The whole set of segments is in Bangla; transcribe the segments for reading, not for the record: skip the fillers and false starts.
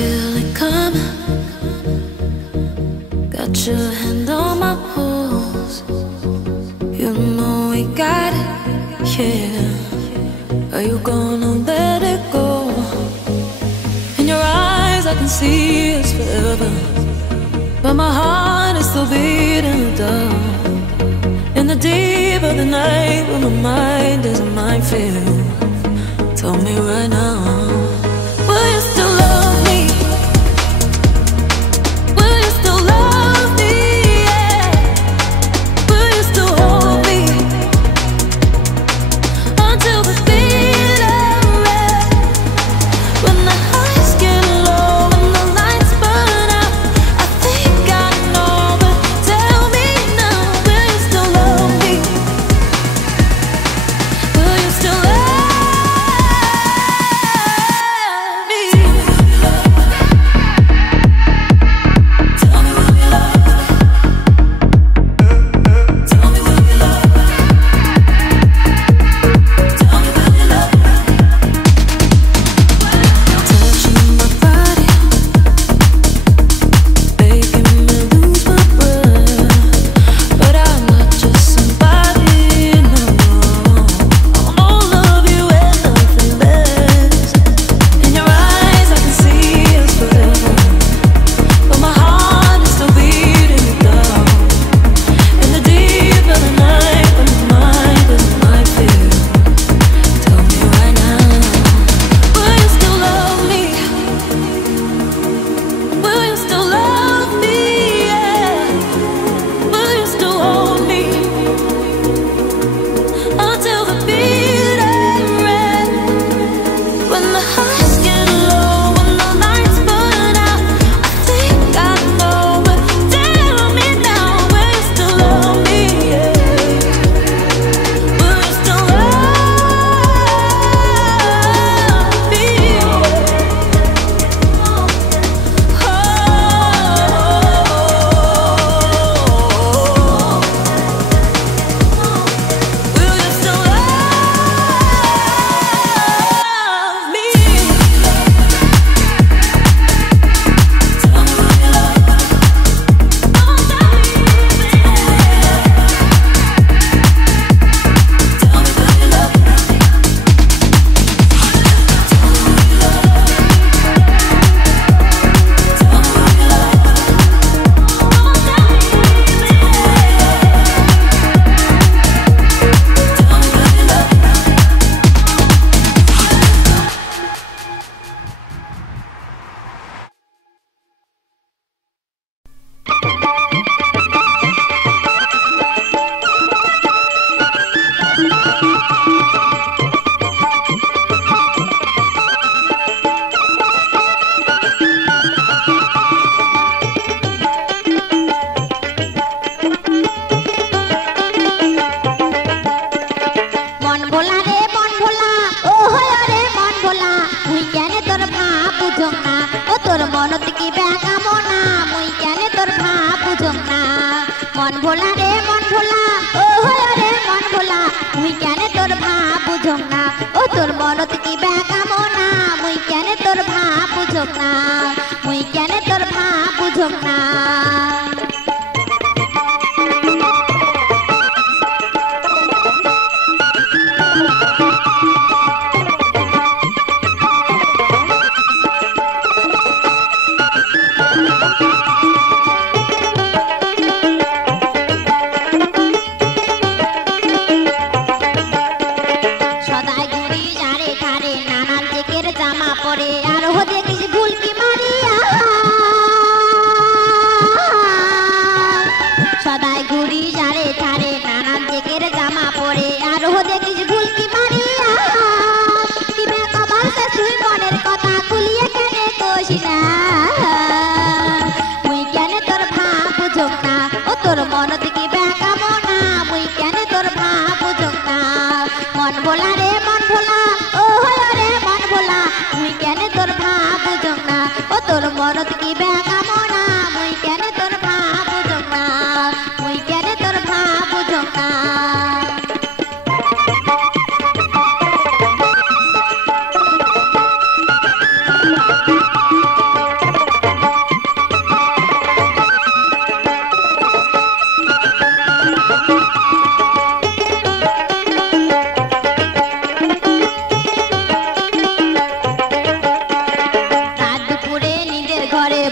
feel it coming. Got your hand on my pulse. You know we got it, yeah. Are you gonna let it go? In your eyes I can see us forever, but my heart is still beating the drum. In the deep of the night, when my mind is a minefield, tell me right now, will you still love me? Will you still love me? Yeah. Will you still hold me until the feeling red? When the highs get low and the lights burn out, I think I know, but tell me now, will you still love me? Will you still love me?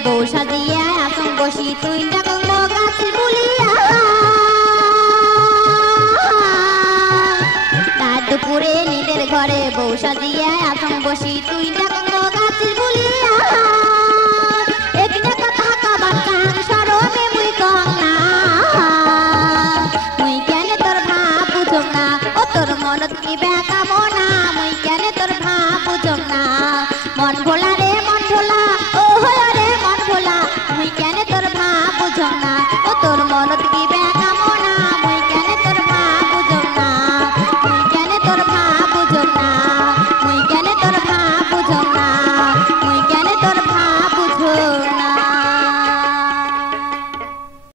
বউ সাজিয়া আসং বসি তুই ডাকঙ্গ গাছের বুলিয়া রাত দুপুরে নিদের ঘরে বউ সাজিয়া আসং বসি তুই ডাকঙ্গ গাছের বুলিয়া একদিনে কথা কবার কান সরমে মুই কং না মুই কেন তোর ভাব বুঝং না ও তোর মনত কি বেকামনা মুই কেন তোর ভাব বুঝং না মন ভোলা রে মন ভোলা ও রে মন ভোলা মুই কেন তোর ভাব বুঝং না ও তোর মনত কি